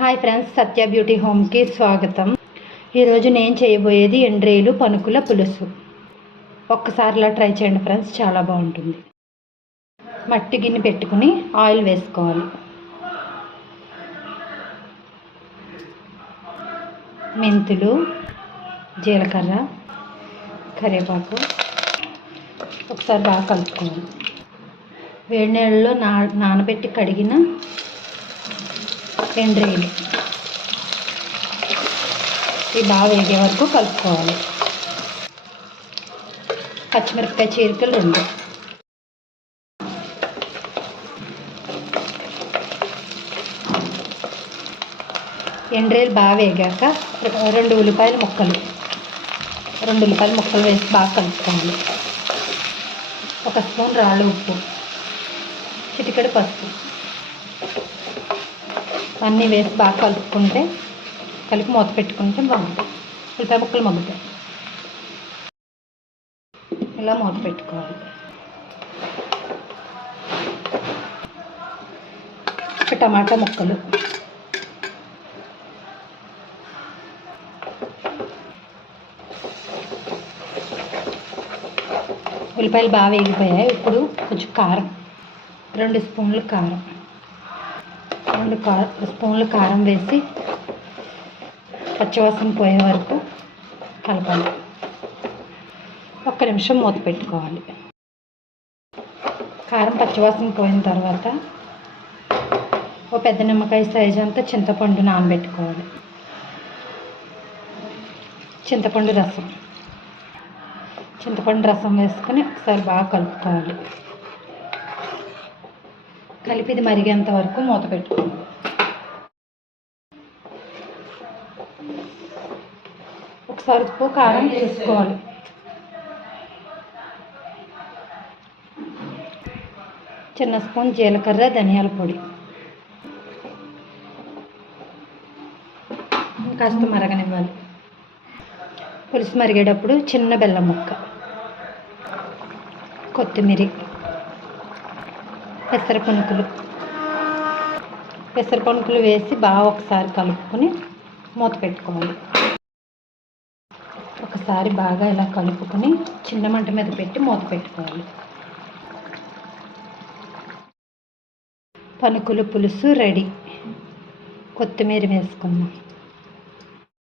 Hi friends, సత్య beauty హోమ్కి స్వాగతం. ఈరోజు నేను చేయబోయేది ఎండ్రేలు పనుకుల పులుసు. ఒక్కసారి ఇలా ట్రై చేయండి ఫ్రెండ్స్, చాలా బాగుంటుంది. మట్టి గిన్నె పెట్టుకుని ఆయిల్ వేసుకోవాలి. మెంతులు, జీలకర్ర, కరివేపాకు ఒకసారి బాగా కలుపుకోవాలి. వేడి నీళ్ళలో నానబెట్టి కడిగిన ఎండ్రేలు ఇవి బాగా వేగే వరకు కలుపుకోవాలి. పచ్చిమిరపకాయ చీలికలు 2. ఎండ్రేలు బాగా వేగాక 2 ఉల్లిపాయల ముక్కలు వేసి బాగా కలుపుకోవాలి. 1 స్పూన్ రాళ్ళ ఉప్పు, చిటికెడు పసుపు అన్నీ వేసి బాగా కలిపి మూత పెట్టుకుంటే బాగుంటుంది. ఉల్లిపాయ ముక్కలు మగ్గుతాయి. ఇలా మూత పెట్టుకోవాలి. టమాటా ముక్కలు, ఉల్లిపాయలు బాగా వేగిపోయాయి. ఇప్పుడు కొంచెం కారం, 2 స్పూన్లు కారం, 2 స్పూన్లు కారం వేసి పచ్చివాసన పోయే వరకు కలపాలి. 1 నిమిషం మూత పెట్టుకోవాలి. కారం పచ్చివాసన పోయిన తర్వాత ఓ పెద్ద నిమ్మకాయ సైజు అంతా చింతపండు నానబెట్టుకోవాలి. చింతపండు రసం వేసుకొని ఒకసారి బాగా కలుపుకోవాలి. కలిపి ఇది మరిగేంత వరకు మూత పెట్టుకోవాలి. ఒకసారి ఉప్పు కారం చూసుకోవాలి. చిన్న స్పూన్ జీలకర్ర, ధనియాల పొడి, కాస్త మరగనివ్వాలి. పులుసు మరిగేటప్పుడు చిన్న బెల్లం ముక్క, కొత్తిమీర, పెసరపనుకులు వేసి బాగా ఒకసారి కలుపుకొని మూత పెట్టుకోవాలి. ఒకసారి బాగా ఇలా కలుపుకొని చిన్న మంట మీద పెట్టి మూత పెట్టుకోవాలి. పనుకుల పులుసు రెడీ. కొత్తిమీర వేసుకుందాం.